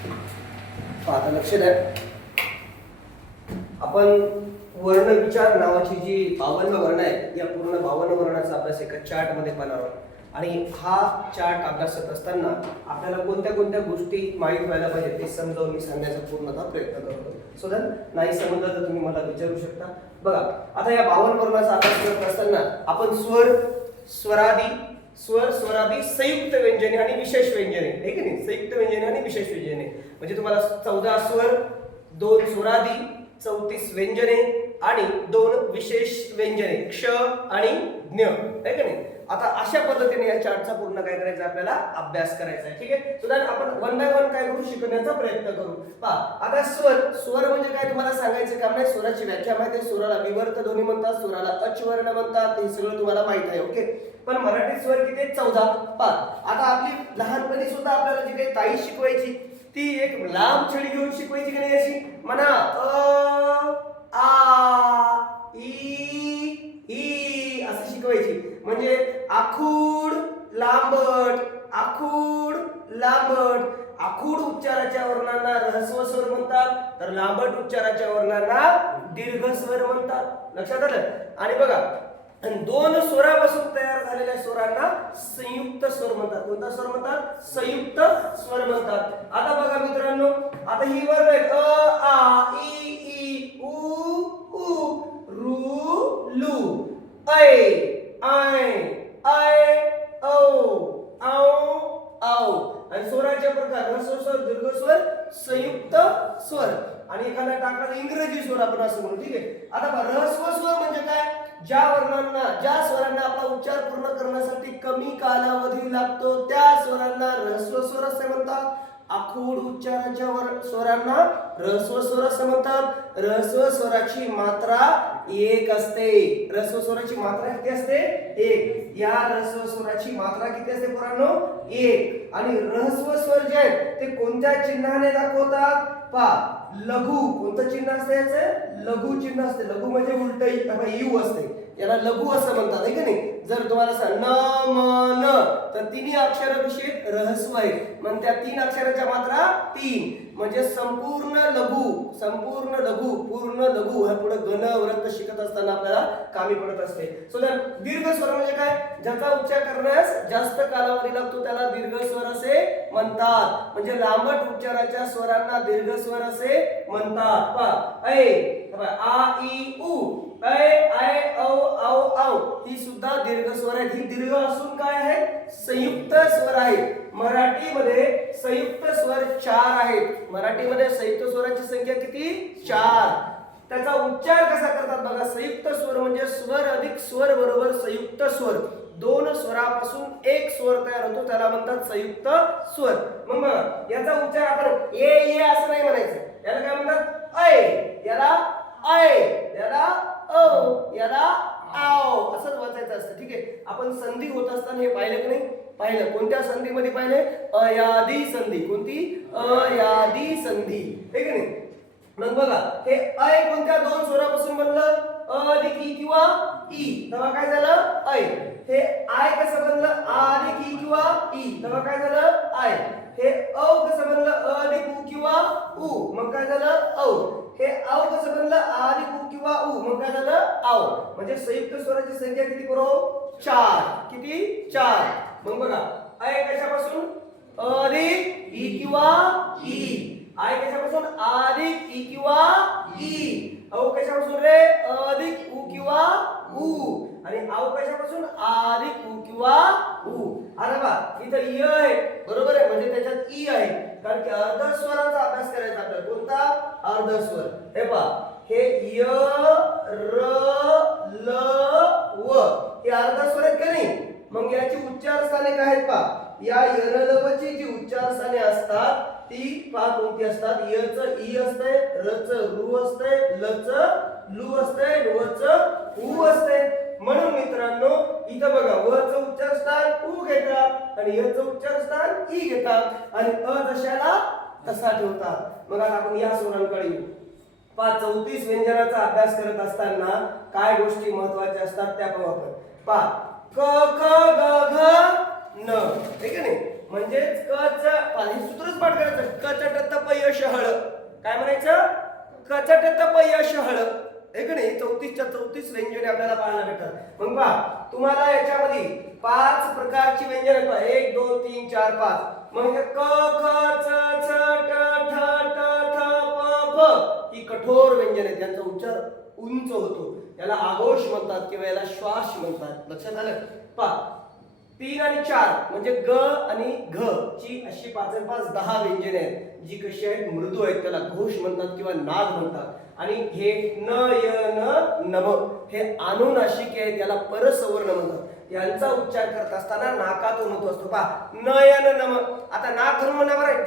आता लक्ष द्या. आपण वर्ण विचार नावाची जी बावन्न वर्ण आहे या पूर्ण बावन्न वर्णाचा अभ्यास एका चार्टमध्ये पाहणार आहोत. आणि हा चार्ट अभ्यासत असताना आपल्याला कोणत्या कोणत्या गोष्टी माहीत व्हायला पाहिजे ते समजावून मी सांगण्याचा पूर्णतः प्रयत्न करतो. सो दॅन नाही समजलं तर तुम्ही मला विचारू शकता. बघा आता या बावन्न वर्णाचा अभ्यास करत असताना आपण स्वर स्वरादी स्वर स्वरादी संयुक्त व्यंजने आणि विशेष व्यंजने. ठीक की नाही? संयुक्त व्यंजने आणि विशेष व्यंजने. म्हणजे तुम्हाला चौदा स्वर दोन स्वरादी चौतीस व्यंजने आणि दोन विशेष व्यंजने. क्ष आणि ज्ञ. आहे का नाही? आता अशा पद्धतीने या चार्टचा पूर्ण काय करायचं आपल्याला अभ्यास करायचा आहे. ठीक आहे? सुद्धा आपण वन बाय वन काय करू? शिकवण्याचा प्रयत्न करू. पहा आता स्वर स्वर म्हणजे काय तुम्हाला सांगायचं काम म्हणजे नाही स्वराची व्याख्या माहिती आहे? स्वराला विवर्त ध्वनी म्हणतात स्वराला अचवर्ण म्हणतात. हे सगळं तुम्हाला माहीत आहे ओके पण मराठी स्वर किती चौदा. पाच आता आपली लहानपणी सुद्धा आपल्याला जी काही ताई शिकवायची ती एक लांब छडी घेऊन शिकवायची की नाही अशी? म्हणा अ आ ई ई असं शिकवायची. म्हणजे आखूड लांबट आखूड लांबट. आखूड उच्चाराच्या वर्णांना रहस्व स्वर म्हणतात तर लांबट उच्चाराच्या वर्णांना दीर्घ स्वर म्हणतात. लक्षात आलं? आणि बघा दोन स्वरापासून तयार झालेल्या स्वरांना संयुक्त स्वर म्हणतात. कोणता स्वर म्हणतात? संयुक्त स्वर म्हणतात. आता बघा मित्रांनो आता ही वर्ण आहेत. अ आ इ ई उ उ रू लू ऐ आय आय औ औ औ आणि स्वराचे प्रकार ह्रस्व स्वर दीर्घ स्वर संयुक्त स्वर. आणि एखादा टाकला इंग्रजी स्वर आपण असं म्हणू ठीक आहे? आता पहा, स्वर म्हणजे काय? ज्या वर्णांना ज्या स्वरांना आपला उच्चार पूर्ण करण्यासाठी कमी कालावधी लागतो त्या स्वरांना ऱ्हस्व स्वर असे म्हणतात. आखूड उच्चाराच्या वर स्वरांना रहस्व स्वर असं म्हणतात. ऱ्हस्व स्वराची मात्रा एक असते. ऱ्हस्व स्वराची मात्रा किती असते? एक. या ऱ्हस्व स्वराची मात्रा किती असते पोरांनो? एक. आणि रहस्व स्वर जे आहेत ते कोणत्या चिन्हाने दाखवतात? पा लघु कोणतं चिन्ह असते याचं? लघु चिन्ह असते. लघु म्हणजे उलट यू असते. याला लघु असं म्हणतात आहे का नाही? जर तुम्हाला सांग न म न तर तिन्ही अक्षर रहस्य रहस्व आहे मग त्या तीन अक्षराच्या मात्रा तीन. म्हणजे संपूर्ण लघु संपूर्ण लघु पूर्ण लघु हा पुढे गण व्रत शिकत असताना आपल्याला कामी पडत असते. सो दीर्घ स्वर म्हणजे काय? ज्याचा उच्चार करण्यास जास्त कालावधी लागतो त्याला दीर्घ स्वर म्हणतात. म्हणजे लांबट उच्चाराच्या स्वरांना दीर्घ स्वर असे म्हणतात. पहा. ऐ आ ई उ. ऐ आय औ औ औ. ही सुद्धा दीर्घ स्वर आहेत. ही दीर्घ असून काय आहे? संयुक्त स्वर आहेत. मराठीमध्ये संयुक्त स्वर चार आहेत. मराठीमध्ये संयुक्त स्वराची संख्या किती? चार. त्याचा उच्चार कसा करतात बघा? संयुक्त स्वर म्हणजे स्वर अधिक स्वर बरोबर संयुक्त स्वर. दोन स्वरापासून एक स्वर तयार होतो. त्याला म्हणतात संयुक्त स्वर. मग याचा उच्चार आपण ए ए असं नाही म्हणायचं. याला काय म्हणतात? ऐ याला ऐ याला अ याला आव असंच वाचायचं असतं. ठीक आहे? आपण संधी होत असताना हे पाहिलं की नाही? पाहिलं. कोणत्या संधीमध्ये पाहिले? अयादी संधी. कोणती? अयादी संधी. ठीक की नाही? मग बघा हे अय कोणत्या दोन स्वरापासून बनलं? अधिक ई किंवा ई. तेव्हा काय झालं? ऐ. हे आय कसं बनलं? आ अधिक ई किंवा ई. तेव्हा काय झालं? आय हे औ कसं बनलं? अ अधिक उ किंवा उ. मग काय झालं? औ. हे औ कसं बनलं? आ अधिक उ किंवा उ. मग काय झालं? औ. म्हणजे संयुक्त स्वराची संख्या किती करू? चार. किती? चार. मग बघा. आय कशापासून? अधिक ई किंवा ई. आय कशापासून? अधिक ई किंवा ई. औ कशापासून रे? अधिक उ किंवा उ. आणि अवकाशापासून अधिक उ किंवा उ. अरे बा इथं इ आहे. बरोबर आहे म्हणजे त्याच्यात ई आहे. कारण की अर्ध स्वराचा अभ्यास करायचा आपल्याला. कोणता? अर्ध स्वर हे पहा. हे य र ल व. हे अर्ध स्वर आहेत का नाही? मग याची उच्चार स्थाने काय आहेत पहा? या यरलवची जी उच्चार स्थाने असतात ती पा कोणती असतात. य च ई असते र च रू असते ल च लू असते व च उ असते म्हणून मित्रांनो इथं बघा व च उच्चार स्थान उ घेतात आणि य च उच्चार स्थान ई घेतात. आणि अ जशाला तसा ठेवतात. मग आता आपण या स्वरांकडे येऊ. पहा चौतीस व्यंजनाचा अभ्यास करत असताना काय गोष्टी महत्त्वाच्या असतात त्या पाहू आपण. पहा क ख ग घ न. ठीक आहे नाही? म्हणजेच कच हे सूत्रच पाठ करायचं. कचट तपयश हळ काय म्हणायचं? कचट तपयश हळ हे का नाही? चौतीसच्या चौतीस व्यंजने आपल्याला पाहायला भेटतात. मग पहा तुम्हाला याच्यामध्ये पाच प्रकारची व्यंजन आहेत पहा. एक दोन तीन चार पाच. मग क ख च छ ट ठ ट थ प फ ही कठोर व्यंजन आहे त्यांचा उच्चार उंच होतो. याला आघोष म्हणतात किंवा याला श्वास म्हणतात. लक्षात आलं? पहा तीन आणि चार म्हणजे ग आणि घ ची अशी पाच आणि पाच दहा व्यंजने आहेत जी कशी आहेत मृदू आहेत त्याला घोष म्हणतात किंवा नाद म्हणतात. आणि हे न य न नम हे अनुनाशिक आहेत याला परसवर्ण म्हणतात. यांचा उच्चार करत असताना नाकातून होतो असतो. पहा न य न नम. आता नाक धरून म्हणा बरं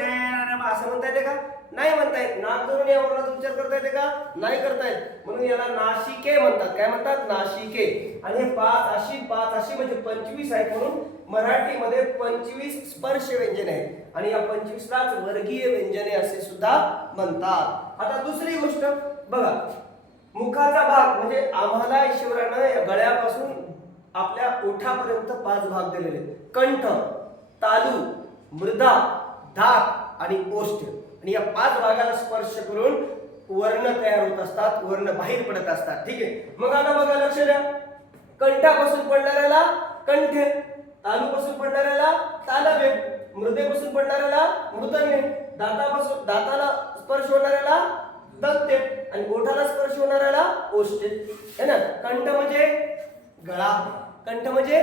नम असं म्हणता येते का? नाही म्हणता येत नाक धरून या वर्णाचा उच्चार करता येते का? नाही करता येत म्हणून याला नाशिके म्हणतात. काय म्हणतात? नाशिके. आणि हे पाच अशी पाच अशी म्हणजे पंचवीस आहेत म्हणून मराठीमध्ये पंचवीस स्पर्श व्यंजने आहेत. आणि या पंचवीसलाच वर्गीय व्यंजने असे सुद्धा म्हणतात. आता दुसरी गोष्ट. बघा मुखाचा भाग म्हणजे आम्हाला ईश्वरानं या गळ्यापासून आपल्या ओठापर्यंत पाच भाग दिलेले कंठ तालू मृदा धाक आणि ओष्ठ. आणि या पाच भागाला स्पर्श करून वर्ण तयार होत असतात वर्ण बाहेर पडत असतात. ठीक आहे? मग आता बघा लक्ष द्या. कंठापासून पडणाऱ्याला कंठ तालूपासून पडणाऱ्याला तालवे मृदेपासून पडणाऱ्याला मृदन्य दातापासून दाताला स्पर्श होणाऱ्याला दत्ते आणि ओठाला स्पर्श होणाऱ्याला ओष्टे है ना? कंठ म्हणजे गळा. कंठ म्हणजे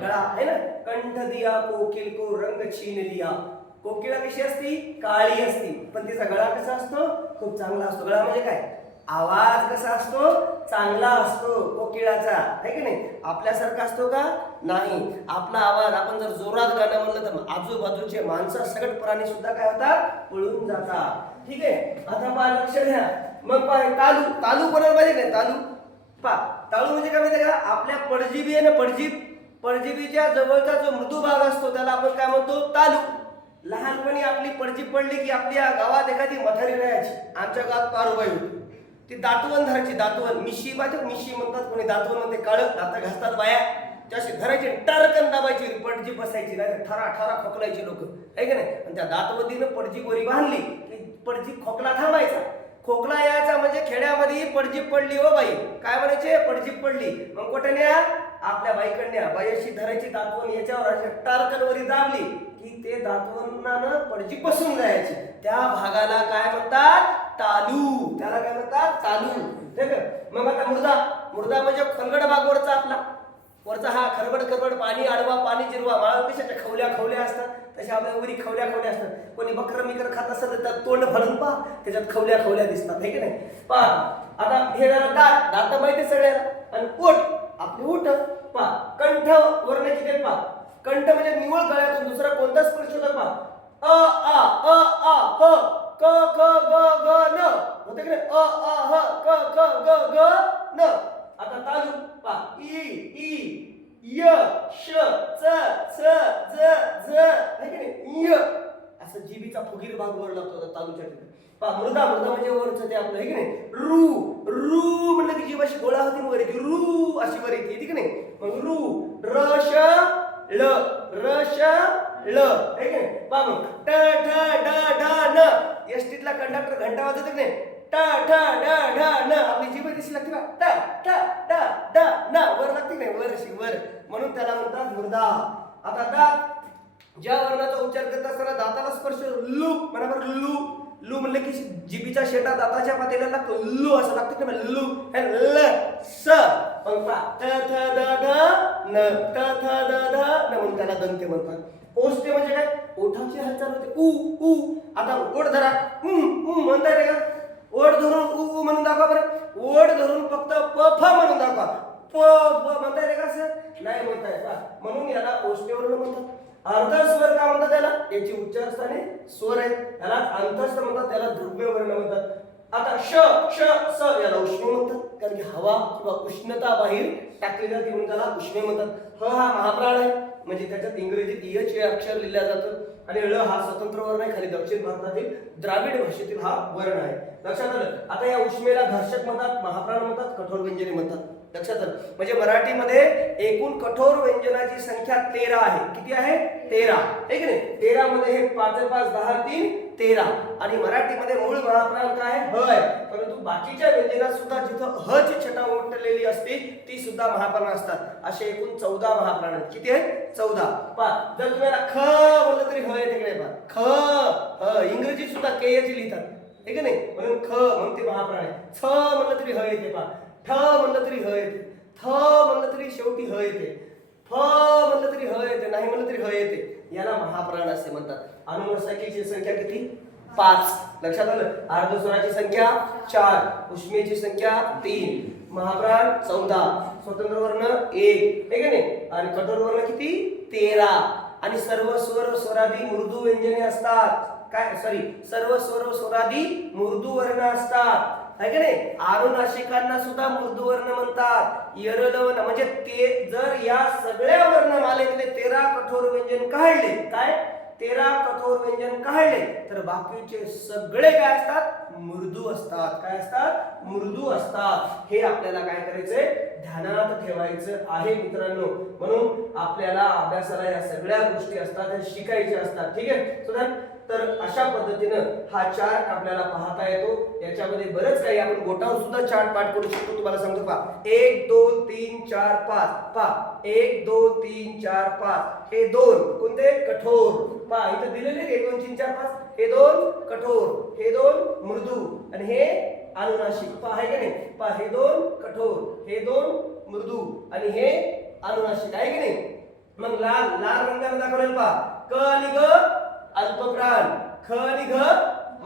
गळा. है ना? कंठ दिया कोकिल को रंग छीन लिया. कोकिळा कशी असती? काळी असती. पण तिचा गळा कसा असतो? खूप चांगला असतो. गळा म्हणजे काय? आवाज कसा असतो? चांगला असतो कोकिळाचा. आहे की नाही? आपल्यासारखा असतो का? नाही. आपला आवाज आपण जर जोरात गाणं म्हणलं तर आजूबाजूचे माणसं सगळं प्राणी सुद्धा काय होतात? पळून जातात. ठीक आहे? आता पहा लक्ष द्या. मग पहा तालू. तालू कोणाला माहिती नाही तालू. पा तालू म्हणजे काय माहिती का? आपल्या पडजीबी आहे ना पडजीब? पडजीबीच्या जवळचा जो मृदू भाग असतो त्याला आपण काय म्हणतो? तालू. लहानपणी आपली पडजी पडली की आपल्या गावात एखादी मथारी राहायची. आमच्या गावात पारुबाई होती. ती दातवण धरायची दातवण मिशी पाहिजे हो, मिशी म्हणतात कोणी दातवण म्हणते काळ दात घासतात बाया. त्याशी धरायची टरकन दाबायची पडजी बसायची नाही ठरा ठरा खोकलायची लोक. आहे की नाही? आणि त्या दातवतीनं पडजी गोरी बांधली की पडजी खोकला थांबायचा. खोकला यायचा म्हणजे खेड्यामध्ये पडजी पडली हो बाई. काय म्हणायचे? पडजी पडली. मग कुठे न्या? आपल्या बाईकडण्या बाई अशी धरायची दातवण याच्यावर अशी टारकनवरी दाबली. की ते दातवणानं पडजी बसून जायचे. त्या भागाला काय म्हणतात? तालू. त्याला काय म्हणतात? तालू. ठीक आहे? मग आता मृदा मुर्दा म्हणजे खलगड भाग वरचा आपला. वरचा हा खरबड खरबड पाणी आडवा पाणी जिरवा. माळा कशाच्या खवल्या खवल्या असतात. तशा आपल्या वरी खवल्या खवल्या असतात. कोणी बकर मिकर खात असतात तर तोंड फाडून पहा. त्याच्यात खवल्या खवल्या दिसतात. हे की नाही? पहा. आता हे झालं दात. दात माहिती सगळ्याला आणि पोट आपले उठ. पहा. कंठ वर्ण किती पहा. कंठ म्हणजे निवळ गळ्यातून. दुसरा कोणता स्पर्श पहा अ आ अ आ ह क क ग ग न. होते की नाही? अ आ ह क क ग ग न. आता तालू पा ई ई य श च च ज ज आहे की नाही? य. असं जीबीचा फुगीर भाग वर लागतो आता तालूच्या ठिकाणी पा मृदा मृदा म्हणजे वरचं ते आपलं आहे की नाही? रू रू म्हणलं की जीवाशी गोळा होती ना वर येते रू अशी वर येते की नाही? मग रू र श ल. र श ल है की नाही पा मग ट ठ ड ढ न. एसटीतला कंडक्टर घंटा वाजत की नाही? ट ठ ड ढ न. आपली जीभ दिसली लागते का ट ट ड ड न. वर लागते की नाही? वर अशी वर. म्हणून त्याला म्हणतात मृदा आता दात ज्या वर्णाचा उच्चार करत असताना दाताला स्पर्श लू बरोबर लू. लू म्हणलं की जिबीच्या शेटा दाताच्या पातेला लागतो लू असं लागतं की लू. हे ल स. मग पहा, त थ द ध न. त थ द ध न म्हणून त्याला दंते म्हणतात. पोचते म्हणजे काय? ओठाची हालचाल होते. उ उ. आता ओढ धरा. उम उम म्हणताय का? ओढ धरून उ उ म्हणून दाखवा बरं. ओढ धरून फक्त प फ म्हणून दाखवा. प फ म्हणता येते का सर नाही म्हणता का म्हणून याला ओष्टेवरून म्हणतात. अर्धस्वर का म्हणतात त्याला? याची उच्चारस्थाने स्वर आहेत. त्याला अंतस्थ म्हणतात त्याला ध्रुव्य वर्ण म्हणतात. आता श श स याला उष्ण म्हणतात. कारण की हवा किंवा उष्णता बाहेर टाकली जाते म्हणून त्याला उष्णे म्हणतात. ह हा महाप्राण आहे. म्हणजे त्याच्यात इंग्रजीत इयच हे अक्षर लिहिलं जातं. आणि ळ हा स्वतंत्र वर्ण आहे खाली दक्षिण भारतातील द्राविड भाषेतील हा वर्ण आहे. लक्षात आलं? आता या उष्मेला घर्षक म्हणतात महाप्राण म्हणतात कठोर व्यंजने म्हणतात. लक्षात आलं? म्हणजे मराठीमध्ये एकूण कठोर व्यंजनाची संख्या तेरा आहे. किती आहे? तेरा. आहे की नाही? तेरा मध्ये हे पाच पाच दहा तीन तेरा. आणि मराठीमध्ये मूळ महाप्राण काय? आहे? ह आहे. परंतु बाकीच्या व्यंजनात सुद्धा जिथं ह ची छटा उमटलेली असते ती सुद्धा महाप्राण असतात. असे एकूण चौदा महाप्राण आहेत. किती आहे चौदा. पा जर तुम्हाला ख म्हणलं तरी ह येते की नाही पा ख ह इंग्रजी सुद्धा के याची लिहितात. हे आहे नाही? म्हणून ख म्हणून ते महाप्राण आहे छ म्हणलं तरी ह येते पा ठ म्हणलं तरी ह येते. थ म्हणलं तरी शेवटी ह येते. फ म्हणलं तरी ह येते नाही म्हणलं तरी ह येते. याला महाप्राण असे म्हणतात. अनुनासिकेची संख्या किती? पाच. लक्षात आलं? अर्धस्वराची संख्या चार उष्मेची संख्या तीन. महाप्राण चौदा. स्वतंत्र वर्ण एक. हे का नाही? आणि कठोर वर्ण किती? तेरा. आणि सर्व स्वर स्वरादी मृदू व्यंजने असतात. काय? सॉरी सर्व स्वर स्वरादी मृदू वर्ण असतात. है का नाही? आरुनाशिकांना सुद्धा मृदू वर्ण म्हणतात. यरलवन. म्हणजे ते जर या सगळ्या वर्णमालेतले तेरा कठोर व्यंजन काढले काय? तेरा कठोर व्यंजन काढले तर बाकीचे सगळे काय असतात? मृदू असतात. काय असतात? मृदू असतात. हे आपल्याला काय करायचंय? ध्यानात ठेवायचं आहे मित्रांनो. म्हणून आपल्याला अभ्यासाला या सगळ्या गोष्टी असतात शिकायच्या असतात. ठीक आहे? सुधान तर अशा पद्धतीनं हा चार्ट आपल्याला पाहता येतो. याच्यामध्ये बरंच काही आपण बोटावर सुद्धा चार्ट पाठ करू शकतो. तुम्हाला सांगतो पा एक दोन तीन चार पाच. पा एक दोन तीन चार पाच. हे दोन. कोणते? कठोर. पा इथं दिलेले एक दोन तीन चार पाच. हे दोन कठोर. हे दोन मृदू. आणि हे अनुनाशिक. पा आहे का नाही? पा हे दोन कठोर. हे दोन मृदू. आणि हे अनुनाशिक. आहे की नाही? मग लाल लाल रंगाने दाखवलेलं पा क आणि ग अल्पप्राण ख आणि घ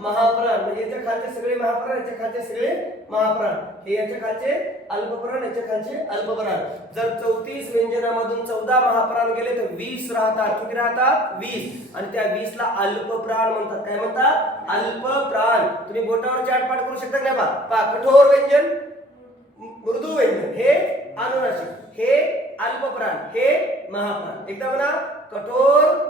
महाप्राण. म्हणजे याच्या खालचे सगळे महाप्राण याच्या खालचे सगळे महाप्राण. हे याच्या खालचे अल्पप्राण याच्या खालचे अल्पप्राण. जर चौतीस व्यंजनामधून चौदा महाप्राण गेले तर वीस राहतात. किती राहतात? वीस. आणि त्या वीस ला अल्पप्राण म्हणतात. काय म्हणतात? अल्पप्राण. तुम्ही बोटावर चाट पाठ करू शकता का पा पा कठोर व्यंजन मृदू व्यंजन. हे अनुनाशिक हे अल्पप्राण. हे महाप्राण. एकदा म्हणा. कठोर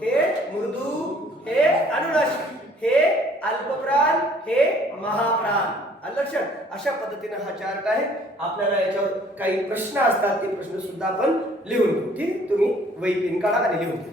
हे मृदू हे अनुनाशिक हे अल्पप्राण हे महाप्राण. लक्षात अशा पद्धतीने हा चार्ट आहे. आपल्याला याच्यावर काही प्रश्न असतात ते प्रश्न सुद्धा आपण लिहून घेऊ. ठीक तुम्ही वही पिन काढा आणि लिहून घ्या.